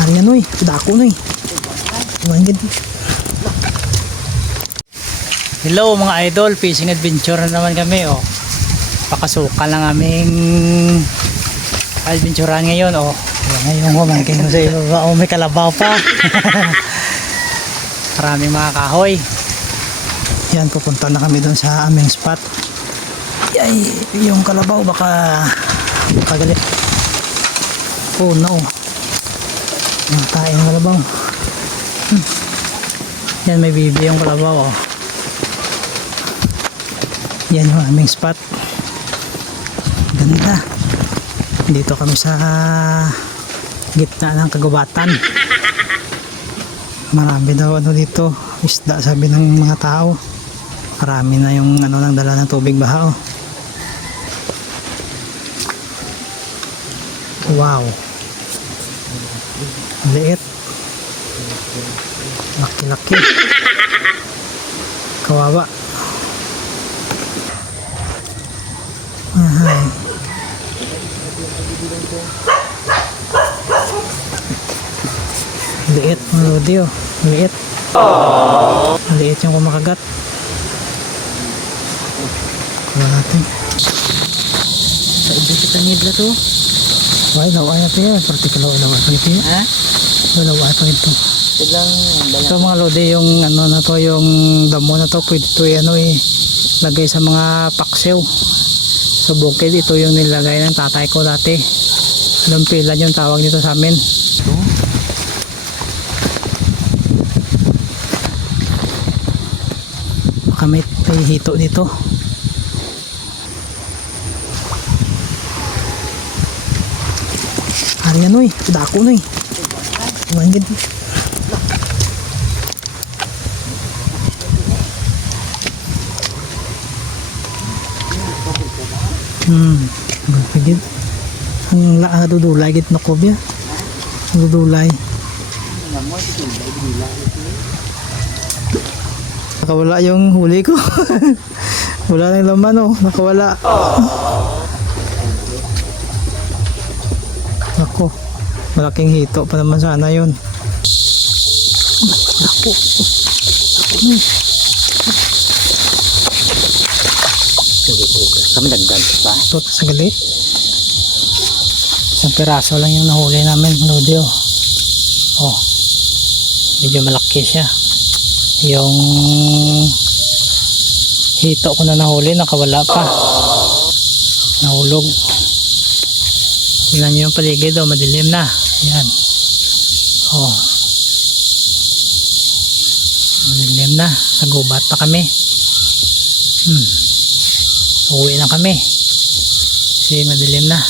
Harian noy, dako noy. Manggid. Hello mga idol, fishing adventure na naman kami oh. Pakasukan lang aming adventurean ngayon oh. Ngayon ko mangking sa iyo, oh, may kalabaw pa. Maraming mga kahoy. Yan, pupunta na kami doon sa aming spot. Ay, yung kalabaw baka kagalit. Oh no. Matayin ng kalabaw. Yan, may bibi yung kalabaw oh. Yan yung aming spot. Ganda. Dito kami sa gitna ng kagubatan. Marami daw ano dito, isda sabi ng mga tao. Marami na yung ano nang dala ng tubig baha oh. Wow. Liit. Laki-laki. Kawawa. Ahay. Liit mga lodi oh. Liit. Liit yung kumakagat. Kuha natin. Sa iba kita nidla to. Why laway na ito yan. Particular laway pa ito yan. Ha? Laway pa ito. Ito mga lodi yung ano na to, yung damo na to. Pwede ito ano eh. Lagay sa mga paksiw. Sa bukid, ito yung nilagay ng tatay ko dati. Lumpilan yung tawag nito sa amin. Baka may hito dito. Harian noy, dako noy. Manggid. Pagid. Ang laa dudulay git na kobya. Dudulay. Nakawala yung huli ko. Wala nang laman oh, nakawala. Ako, malaking hito pa naman sana yun. Ako. Kami dagdag pa. Ito sa gali. Isang piraso lang yung nahuli namin, lodi oh. Oh. Medyo malaki siya. Yung hito ko na nahuli, nakawala pa. Nahulog. Tingnan nyo yung paligid oh, madilim na. Yan. Oh. Madilim na. Sa gubat pa kami. Uwi na kami. Kasi madilim na.